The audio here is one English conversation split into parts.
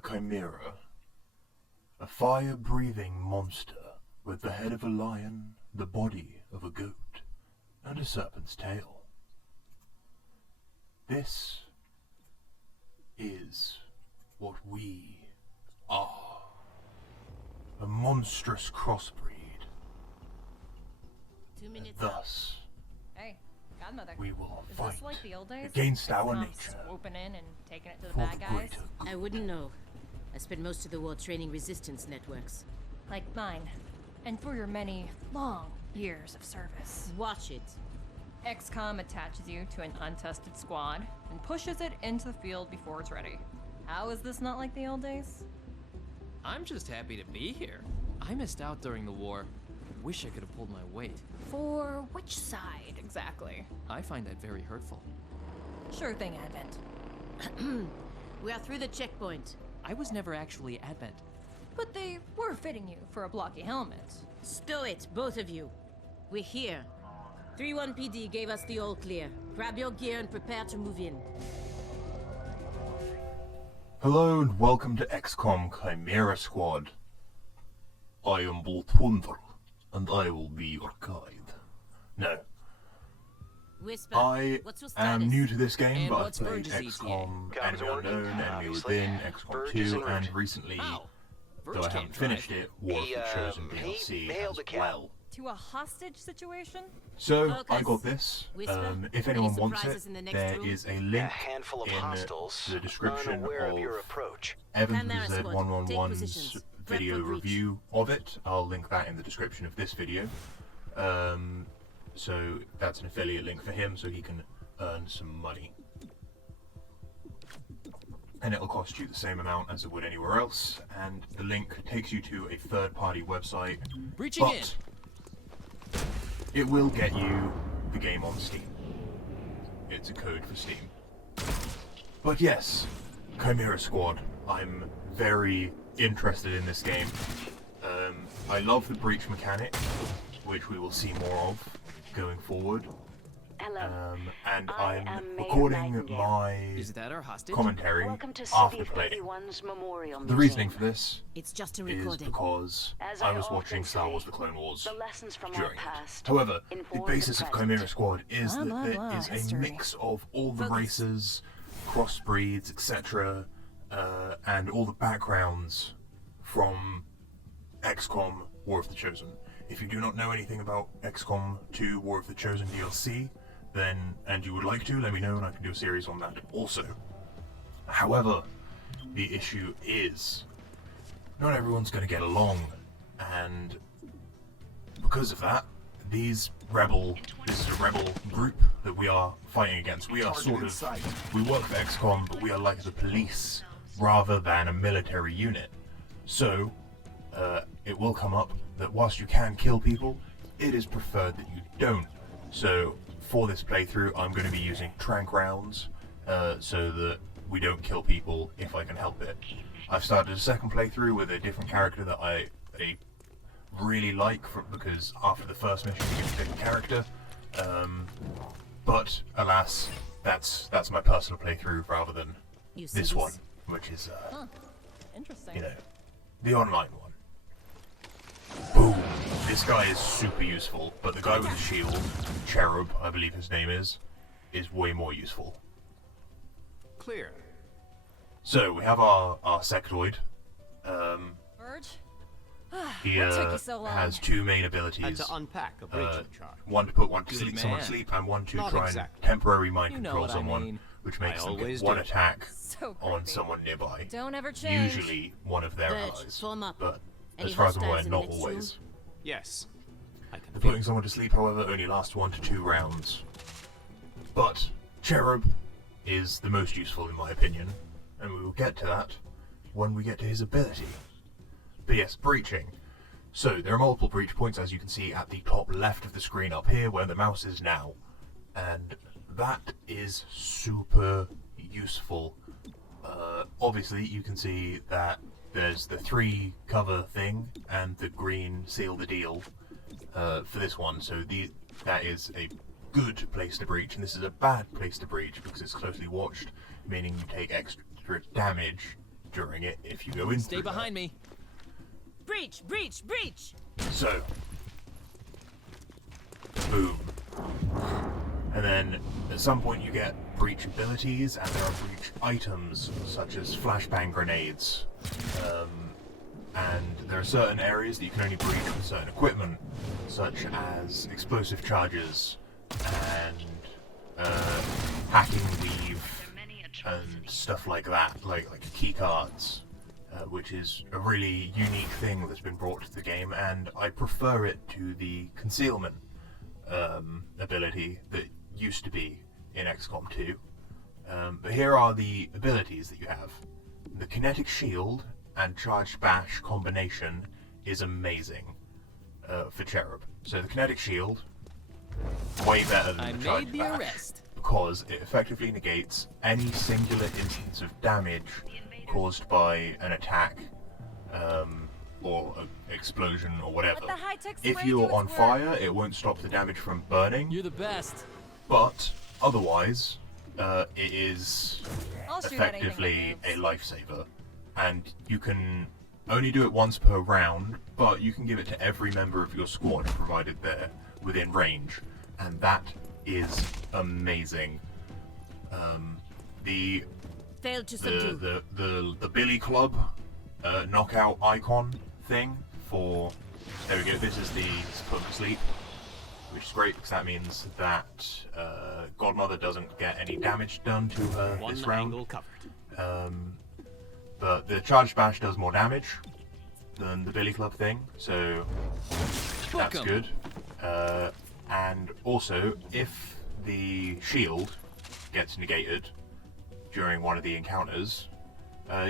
chimera. A fire-breathing monster with the head of a lion, the body of a goat, and a serpent's tail. This is what we are. A monstrous crossbreed. 2 minutes. Thus, Hey, Godmother. we will Is fight this like the old days? against our Not nature swooping in and taking it to the for bad the guys? greater good. I wouldn't know. I spent most of the war training resistance networks. Like mine. And for your many long years of service. Watch it. XCOM attaches you to an untested squad and pushes it into the field before it's ready. How is this not like the old days? I'm just happy to be here. I missed out during the war. Wish I could have pulled my weight. For which side, exactly? I find that very hurtful. Sure thing, Advent. We are through the checkpoint. I was never actually Advent. But they were fitting you for a blocky helmet. Stow it, both of you. We're here. 3-1 PD gave us the all clear. Grab your gear and prepare to move in. Hello and welcome to XCOM Chimera Squad. I am Boltwunder, and I will be your guide. No, Whisper. I What's your am status? new to this game, And but I've what's played Verge's ETA? XCOM, Comms Enemy working, Unknown, Enemy obviously. Within, XCOM Verge 2, is en and route. recently, How? though Verge I can't haven't finished drive. it, War of He, the Chosen he DLC mailed as a cow. well. To a hostage situation? So, Focus. I got this. Whisper. If Any anyone wants it, surprises in the next there room? is a A link handful of in hostiles, the description unaware of of your approach. Evans Chimera Squad, take Z111's positions. Prep video for breach. review of it. I'll link that in the description of this video. So that's an affiliate link for him, so he can earn some money. And it'll cost you the same amount as it would anywhere else. And the link takes you to a third-party website, Breaching in. but it will get you the game on Steam. It's a code for Steam. But yes, Chimera Squad. I'm very interested in this game. I love the breach mechanic, which we will see more of going forward. Hello. And I I'm am Mayor recording Nightingale. my Is that our hostage? commentary Welcome to after City playing. 51's Memorial The Museum. reasoning for this It's just a is recording. because As I I was often watching Star say, Wars: The Clone Wars the lessons from our during it. past However, the inform basis the of present. Chimera Squad is Blah, that blah, there blah, is a history. mix of all the Focus. races, crossbreeds, etc., and all the backgrounds from XCOM: War of the Chosen. If you do not know anything about XCOM 2 War of the Chosen DLC, then, and you would like to, let me know and I can do a series on that also. However, the issue is, not everyone's going to get along, and because of that, this is a rebel group that we are fighting against. We are sort of, we work for XCOM, but we are like the police rather than a military unit. So, it will come up that whilst you can kill people, it is preferred that you don't. So, for this playthrough, I'm going to be using tranq rounds, so that we don't kill people if I can help it. I've started a second playthrough with a different character that I really like, because after the first mission you get to pick a character, but alas, that's my personal playthrough rather than You see this one, which is, Interesting. you know, the online one. Boom! This guy is super useful, but the guy with the shield, Cherub, I believe his name is way more useful. Clear. So, we have our sectoid. Verge? He What took you so long? has two main Had abilities. to unpack a breaching charge. One to put one to Good sleep, someone to man. sleep, and one to Not try exactly. and temporary mind You know control what I someone, mean. which makes I them get always one do. attack So on creepy. someone nearby. Don't ever change. Usually one of their Verge, allies, form up. but Any as far as I'm aware, hostiles in the not next always. Yes. I can The feel putting someone to sleep, however, only lasts 1 to 2 rounds. But Cherub is the most useful in my opinion, and we will get to that when we get to his ability. But yes, breaching. So there are multiple breach points, as you can see at the top left of the screen up here where the mouse is now. And that is super useful. Obviously you can see that there's the 3 cover thing and the green seal the deal for this one. So that is a good place to breach, and this is a bad place to breach because it's closely watched, meaning you take extra damage during it if you go in. Stay behind me. Breach! Breach! Breach! So, boom. And then at some point you get breach abilities, and there are breach items such as flashbang grenades. And there are certain areas that you can only breach with certain equipment, such as explosive charges and hacking weave and stuff like that, like key cards, which is a really unique thing that's been brought to the game, and I prefer it to the concealment ability that used to be in XCOM 2. But here are the abilities that you have. The kinetic shield and charged bash combination is amazing for Cherub. So the kinetic shield, way better than I the charged made the bash, arrest. because it effectively negates any singular instance of damage caused by an attack or an explosion or whatever. Let the high-tech If spray do you're its on work. fire, it won't stop the damage from burning, You're the best. but otherwise, it is I'll shoot at anything effectively that a moves. lifesaver. And you can only do it once per round, but you can give it to every member of your squad provided they're within range, and that is amazing. The Failed to subdue. the Billy Club knockout icon thing for, there we go, this is the put them to sleep, which is great because that means that Godmother doesn't get any damage done to her One this round. angle covered. But the charged bash does more damage than the Billy Club thing, so that's 'em. good. And also, if the shield gets negated during one of the encounters,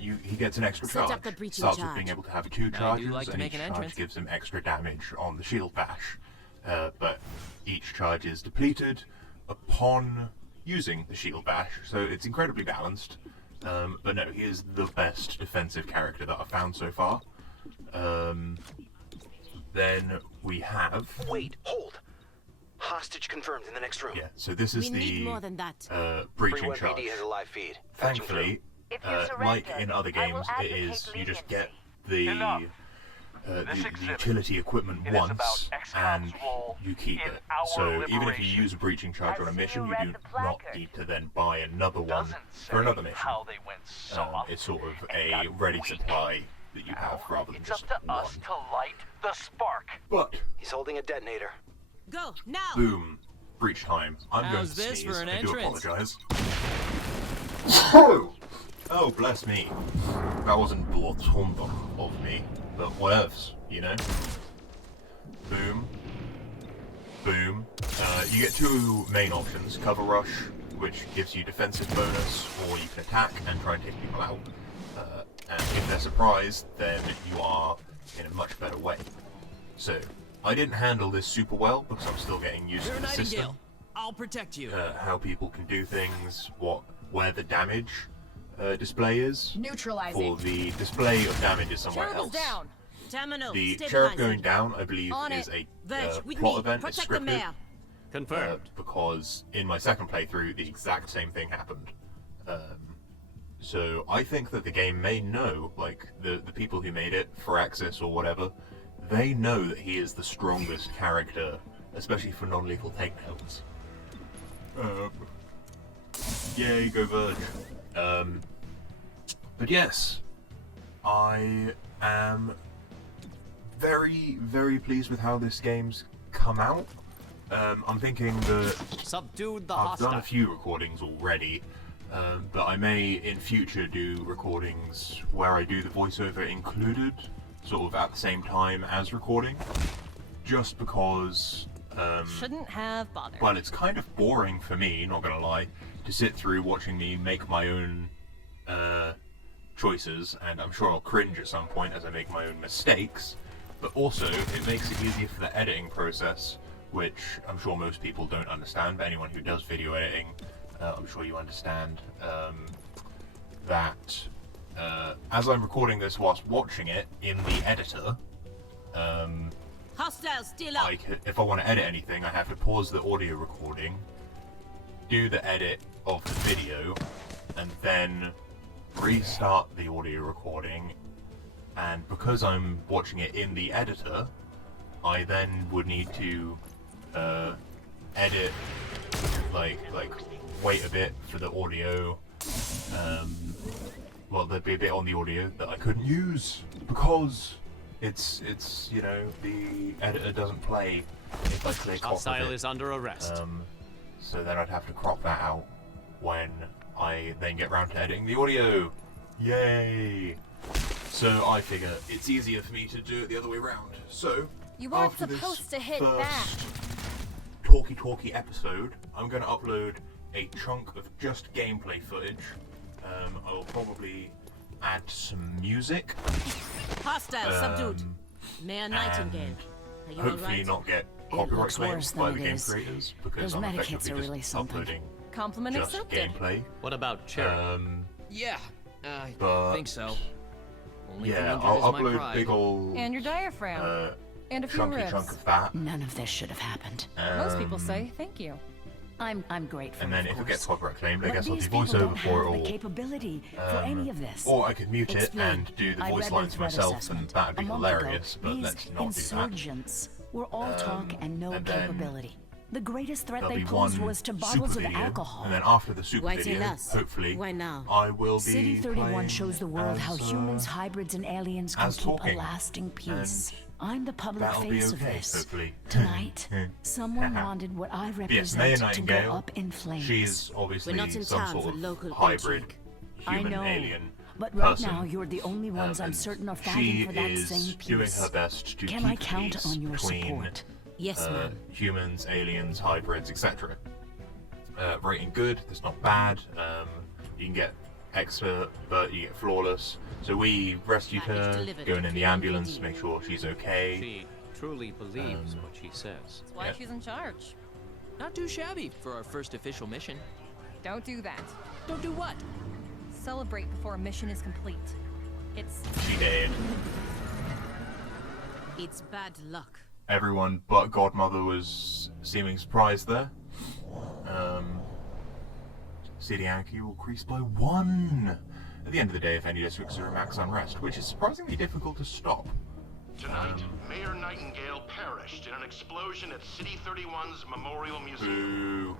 he gets an extra Set up charge. the breaching Starts with charge. being able to have 2 I do charges, like to and make each an charge entrance. gives him extra damage on the shield bash. But each charge is depleted upon using the shield bash, so it's incredibly balanced. But no, he is the best defensive character that I've found so far. Then we have... Wait, hold. Hostage confirmed in the next room. Yeah, so this is We need the more than that. breaching 31 charge. PD has a live feed. Patching Thankfully, If you like surrender, in other I will games, it is advocate you just get leniency. the Enough. the exhibit, utility equipment it is once, about XCOM's and role you keep in it. our So even if you liberation. use a breaching charge I on a see mission, you you read do the not placard. need to then buy another one Doesn't for another say mission. how they went soft. It's sort of and a got ready weak. supply that you have rather than It's up just to one. us to light the spark. But He's holding a detonator. Go now. boom, breach time. I'm going How's to this sneeze. for an I do entrance? apologize. Oh, bless me. That wasn't blood of me, but whatevs, you know? Boom. Boom. You get 2 main options. Cover rush, which gives you defensive bonus, or you can attack and try and take people out. And if they're surprised, then you are in a much better way. So, I didn't handle this super well because I'm still getting used You're to a the system. Nightingale. I'll protect you. How people can do things, where the damage display is. Neutralizing. For the display of damage is somewhere Cherub is else. down. Terminal. The stabilizing. cherub going down, I believe, On is it. a Verge, with plot me. event. It's Protect the scripted. mayor. Confirmed. Because in my second playthrough, the exact same thing happened. So I think that the game may know, like the people who made it, for Axis or whatever, they know that he is the strongest character, especially for non-lethal takedowns. Yay, go Verge. But yes, I am very, very pleased with how this game's come out. I'm thinking that Subdued the I've done a hostile. few recordings already, but I may in future do recordings where I do the voiceover included, sort of at the same time as recording, just because, Shouldn't have bothered. well, it's kind of boring for me, not gonna lie, to sit through watching me make my own choices, and I'm sure I'll cringe at some point as I make my own mistakes, but also it makes it easier for the editing process, which I'm sure most people don't understand, but anyone who does video editing, I'm sure you understand that as I'm recording this whilst watching it in the editor, Hostiles still up. if I want to edit anything, I have to pause the audio recording, do the edit of the video, and then restart the audio recording, and because I'm watching it in the editor, I then would need to edit, like wait a bit for the audio. Well, there'd be a bit on the audio that I couldn't use because it's you know, the editor doesn't play if I click off of Hostile it. is under arrest. So then I'd have to crop that out when I then get round to editing the audio. Yay! So I figure it's easier for me to do it the other way around. So You weren't after this supposed to hit first back. talky episode, I'm going to upload a chunk of just gameplay footage. I'll probably add some music. Hostile subdued. Mayor Nightingale. Are you Hopefully alright? not get It copyright looks claims worse by than the it game is. creators because Those I'm medikits effectively are just really something. uploading Compliment just accepted. gameplay. What about Cherry? Yeah, I But think so. Only thing yeah, injured I'll is my upload pride. big ol' And your diaphragm. And a few chunky ribs. chunk of that. None of this should have happened. Most people say thank you. I'm grateful. And then of if it course. gets copyright claimed, I But guess I'll do these people voiceover don't for it have the all. capability for any of this. Or I could mute it Explain. and do the I voice read lines the threat myself, and assessment. that'd be A month hilarious. ago, But these let's not do that. insurgents were all talk and no and then capability. The greatest threat There'll they be posed one was to super bottles of video, alcohol. and then after the super Why tell video, us? hopefully, Why now? I will be City 31 playing shows the world how as, humans, hybrids, and aliens can as keep talking. a lasting peace. And I'm the public that'll be face okay, of this. hopefully. Tonight, someone wanted what I But yes, Mayor represent to go Nightingale, up in flames. she's obviously We're not in some town sort for of local hybrid intrigue. I human know, alien but right person. now you're the only ones I'm and certain are she fighting for that is same doing peace. her best to Can keep I count peace on your between support? Yes, ma'am. humans, aliens, hybrids, etc. Rating good, that's not bad. You can get expert, but you get flawless. So we rescued Package her, delivered going to in the 3PD. ambulance, make sure she's okay. She truly believes what she says. That's why Yeah. she's in charge. Not too shabby for our first official mission. Don't do that. Don't do what? Celebrate before a mission is complete. It's She did. It's bad luck. Everyone but Godmother was seeming surprised there. City Anarchy will increase by 1. At the end of the day, if any districts are at max unrest, which is surprisingly difficult to stop. Tonight, Mayor Nightingale perished in an explosion at City 31's Memorial Museum. Boo.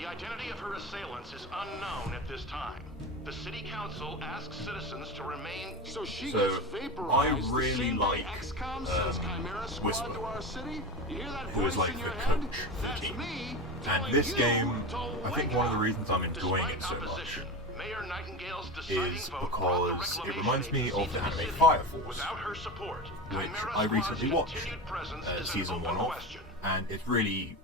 The identity of her assailants is unknown at this time. The City Council asks citizens to remain... So she So, gets vaporized I the really same like, day XCOM sends Chimera Squad Whisper, to our city? You hear that who is voice like in the your coach head? of the That's team. me And telling this you game, to I think wake one of the up. reasons I'm enjoying Despite it so much opposition, Mayor Nightingale's deciding is vote brought the because it Reclamation reminds me Agency of the to anime city. Fire Force, Without her support, which Chimera I Squad's recently watched, continued presence is an season open 1 off, question. and it's really,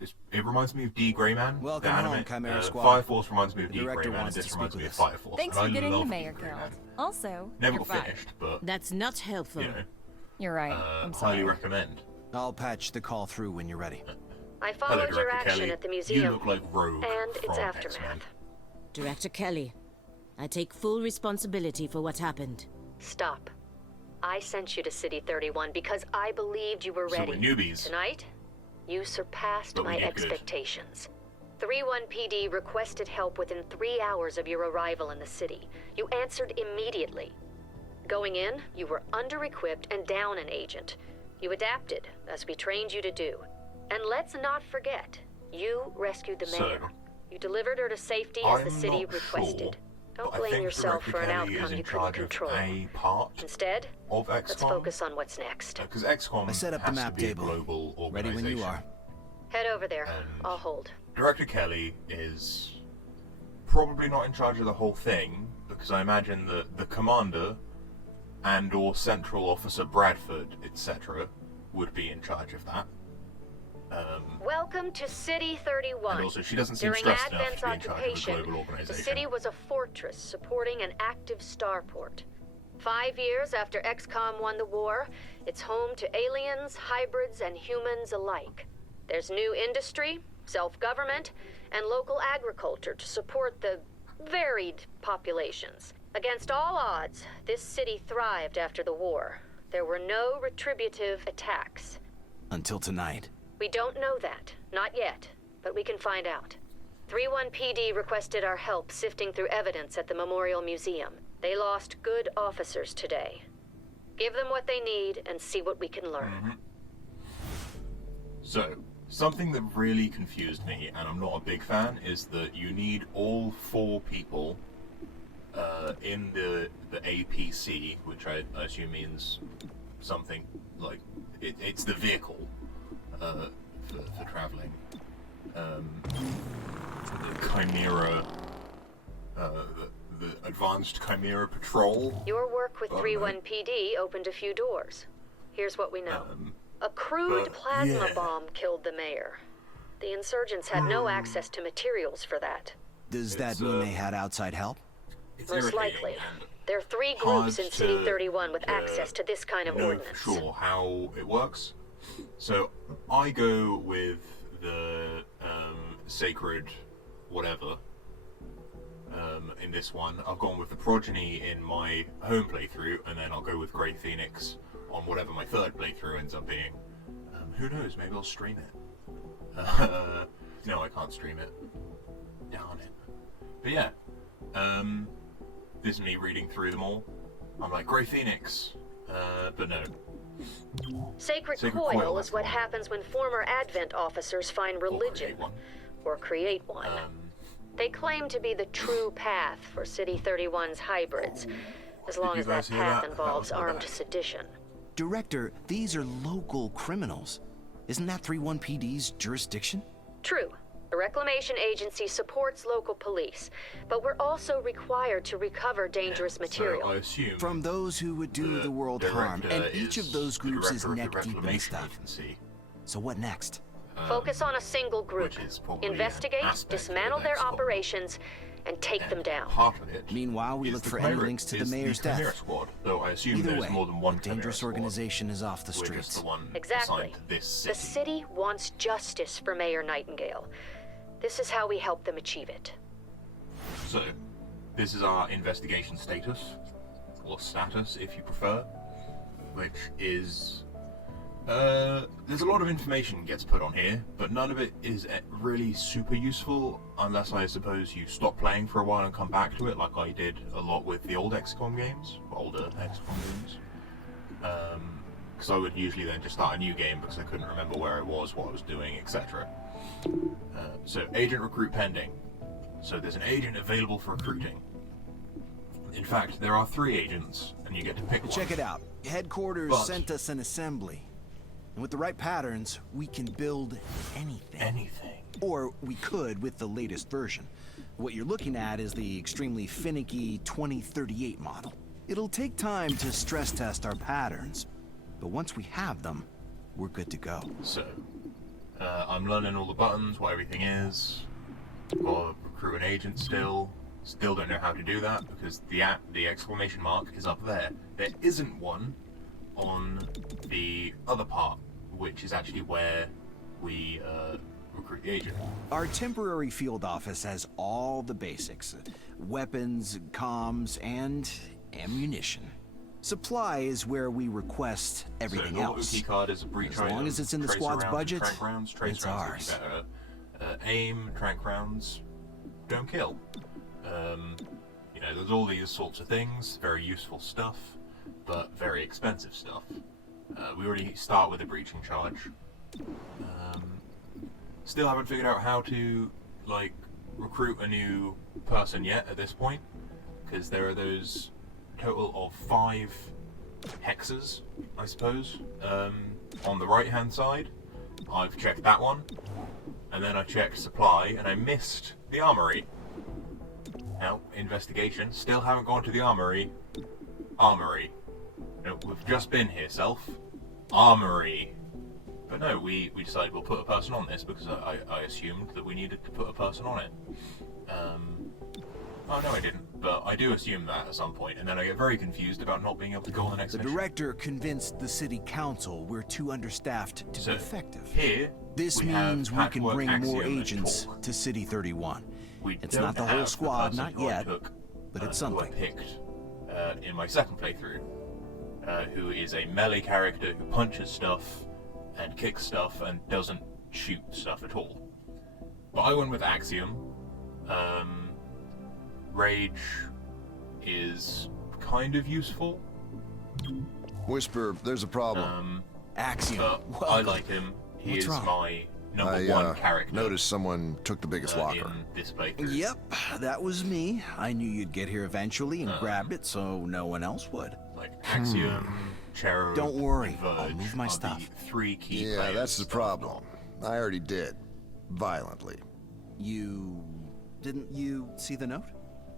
it reminds me of D. Greyman, Welcome the anime. home, Chimera Squad. Fire Force reminds me of The D. director Greyman, and wants to this speak reminds me with of us. Fire Force. Thanks and for I getting love the D. Mayor Greyman. Guild. Also, Never you're fired. finished, but, That's not helpful. you know, You're right. I'm sorry. highly recommend. I'll patch the call through when you're ready. I Hello, followed your Director action Kelly. at the You museum look like Rogue and its from aftermath. X-Men. Director Kelly, I take full responsibility for what happened. Stop. I sent you to City 31 because I believed you were So ready. we're newbies. Tonight, you surpassed But we my did good. expectations. 3-1 PD requested help within 3 hours of your arrival in the city. You answered immediately. Going in, you were under-equipped and down an agent. You adapted, as we trained you to do. And let's not forget, you rescued the So, mayor. You delivered her to safety as the I'm city not requested. sure, Don't but I blame think yourself Director for an Kelly is outcome in you couldn't charge control. of a part Instead, of let's XCOM. focus on what's next. Because XCOM I set up the has map to be table. a global Ready organization. when you are. Head over there. And- I'll hold. Director Kelly is probably not in charge of the whole thing, because I imagine that the commander and or Central Officer Bradford, etc., would be in charge of that. Welcome to City 31. And also, she doesn't seem During stressed enough Advent's to be in charge of a occupation, global the organization. city was a fortress supporting an active starport. 5 years after XCOM won the war, it's home to aliens, hybrids, and humans alike. There's new industry, self-government, and local agriculture to support the varied populations. Against all odds, this city thrived after the war. There were no retributive attacks. Until tonight. We don't know that. Not yet. But we can find out. 3-1 PD requested our help sifting through evidence at the Memorial Museum. They lost good officers today. Give them what they need and see what we can learn. So, something that really confused me, and I'm not a big fan, is that you need all 4 people in the APC, which I assume means something like it's the vehicle for traveling. The Chimera, the advanced Chimera patrol. Your work with 3-1 PD opened a few doors. Here's what we know. A crude plasma bomb killed the mayor. The insurgents had no access to materials for that. Does that mean they had outside help? Most likely. There are 3 groups in City 31 with access to this kind of ordnance. For sure how it works. So I go with the sacred whatever. In this one, I've gone with the progeny in my home playthrough, and then I'll go with Grey Phoenix on whatever my 3rd playthrough ends up being. Who knows? Maybe I'll stream it. No, I can't stream it. Darn it. But yeah, this is me reading through them all. I'm like, Grey Phoenix, but no. Sacred Coil is what happens when former Advent officers find religion, or create one. They claim to be the true path for City 31's hybrids, as long as that path involves armed sedition. Director, these are local criminals. Isn't that 3-1 PD's jurisdiction? True. The Reclamation Agency supports local police, but we're also required to recover dangerous material. So I assume from those who would do the world harm, and each of those groups is neck deep in stuff. So what next? Focus on a single group. Investigate, dismantle their operations, and take them down. Half of it. Meanwhile, we look for any links to the mayor's death. Chimera Squad, though I assume Either there's way, more than one dangerous organization is off the streets. Exactly. The city wants justice for Mayor Nightingale. This is how we help them achieve it. So, this is our investigation status, or status if you prefer, which is there's a lot of information gets put on here, but none of it is really super useful unless I suppose you stop playing for a while and come back to it, like I did a lot with the old XCOM games, older XCOM games. Because I would usually then just start a new game because I couldn't remember where I was, what I was doing, etc. So, agent recruit pending. So there's an agent available for recruiting. In fact, there are 3 agents, and you get to pick one. Check it out. Headquarters sent us an assembly. And with the right patterns, we can build anything. Anything. Or we could with the latest version. What you're looking at is the extremely finicky 2038 model. It'll take time to stress test our patterns, but once we have them, we're good to go. So, I'm learning all the buttons, what everything is. Got to recruit an agent still. Still don't know how to do that because the exclamation mark is up there. There isn't one on the other part, which is actually where we recruit the agent. Our temporary field office has all the basics. Weapons, comms, and ammunition. Supply is where we request everything else. Key card is a breach as long as it's in the squad's budget, it's ours. Aim, trank rounds, don't kill. You know, there's all these sorts of things, very useful stuff, but very expensive stuff. We already start with a breaching charge. Still haven't figured out how to, like, recruit a new person yet at this point, because there are those total of 5 hexes, I suppose, on the right-hand side. I've checked that one, and then I checked supply, and I missed the armory. Now, investigation, still haven't gone to the armory. Armory. No, we've just been here, self. Armory. But no, we decided we'll put a person on this because I assumed that we needed to put a person on it. Oh no I didn't, but I do assume that at some point, and then I get very confused about not being able to go on the next mission. The director convinced the city council we're too understaffed to be effective. Here, this means we can bring more agents to City 31. It's not the whole squad, not yet, but it's something. Who I picked in my second playthrough, who is a melee character who punches stuff and kicks stuff and doesn't shoot stuff at all. But I went with Axiom Rage is kind of useful. Whisper, there's a problem. Axiom. I like him. He What's is wrong? my number one character. Noticed someone took the biggest locker. In this playthrough. Yep, that was me. I knew you'd get here eventually and grab it, so no one else would. Like Axiom, Chero, Don't worry, and Verge I'll move my are stuff. The 3 key Yeah, players. that's the problem. I already did. Violently. Didn't you see the note?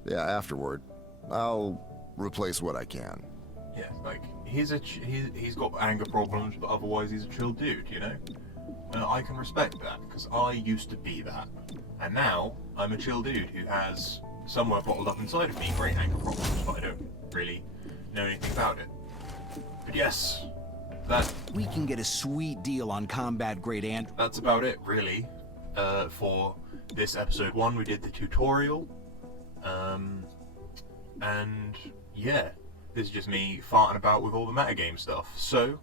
Yeah, afterward. I'll replace what I can. Yeah, like he's got anger problems, but otherwise he's a chill dude, you know. And I can respect that because I used to be that, and now I'm a chill dude who has somewhere bottled up inside of me great anger problems, but I don't really know anything about it. But yes, we can get a sweet deal on combat grade and that's about it really. For this episode 1, we did the tutorial, and yeah. This is just me farting about with all the metagame stuff. So,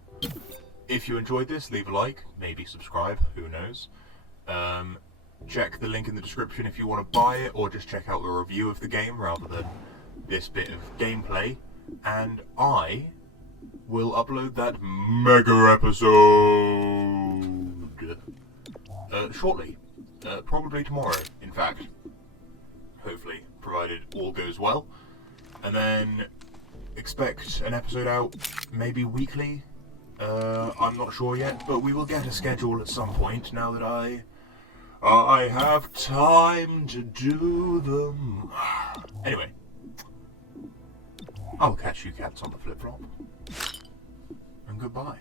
if you enjoyed this, leave a like, maybe subscribe, who knows. Check the link in the description if you want to buy it, or just check out the review of the game rather than this bit of gameplay. And I will upload that mega episode shortly. Probably tomorrow, in fact. Hopefully, provided all goes well. And then expect an episode out maybe weekly. I'm not sure yet, but we will get a schedule at some point now that I have time to do them. Anyway, I'll catch you cats on the flip-flop. And goodbye.